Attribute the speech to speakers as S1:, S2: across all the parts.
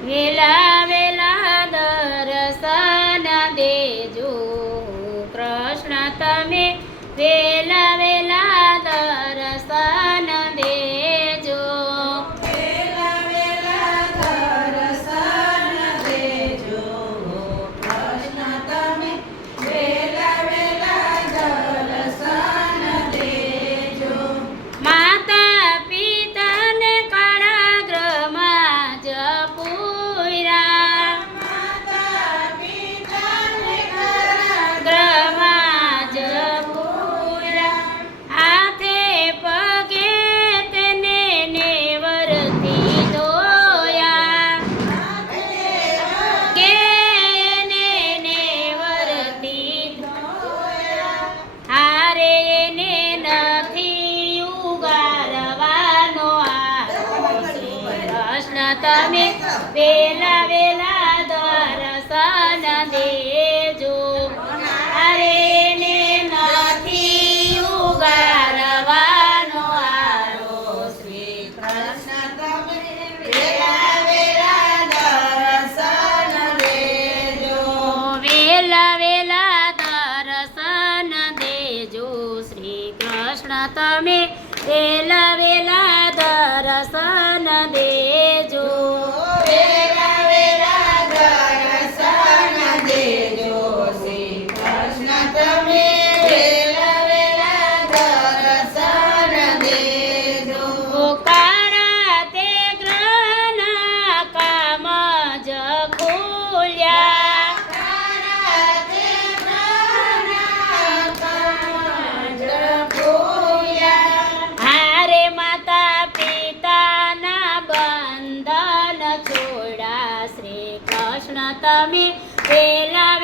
S1: வேலா તમે વેલા વેલા દર્શન દેજો. અરે ને નથી ઉગારવાનો આરો શ્રી કૃષ્ણ તમે વેલા વેલા દર્શન દેજો.
S2: વેલા વેલા દર્શન દેજો
S1: શ્રી કૃષ્ણ તમે વેલા
S2: બોલ્યા.
S1: હારે માતા પિતાના બંધન છોડા શ્રી કૃષ્ણ તમે
S2: પેલા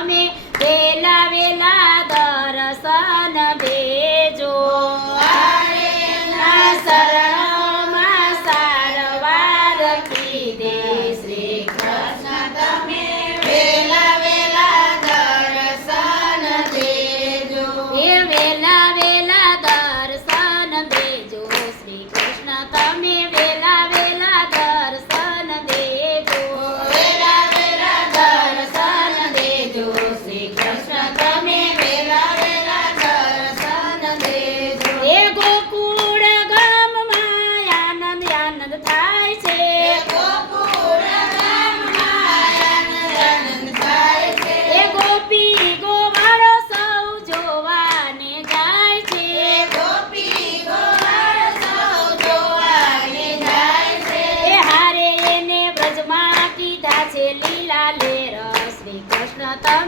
S2: તમે વેલા વેલા દર્શન
S1: ભેજો. શરણમાં સારવાર કીધે શ્રી Jose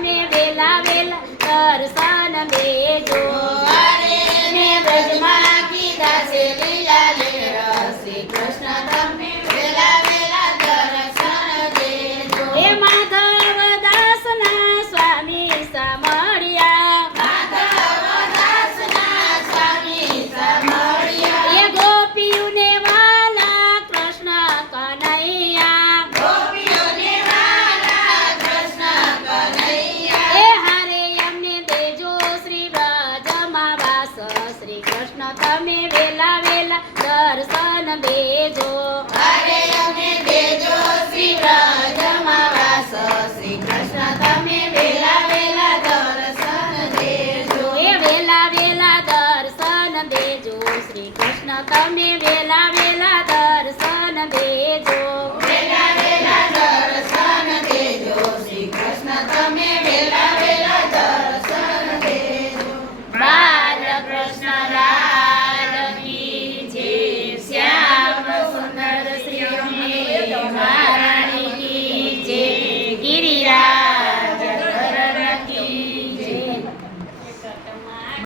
S1: મને
S2: વેલા વેલા દર્શન દેજો
S1: દેજો. અરે અમને દેજો શ્રી વ્રજમાં વાસ શ્રી કૃષ્ણ તમે વેલા વેલા દર્શન દેજો. એ વેલા વેલા દર્શન દેજો. શ્રી કૃષ્ણ તમે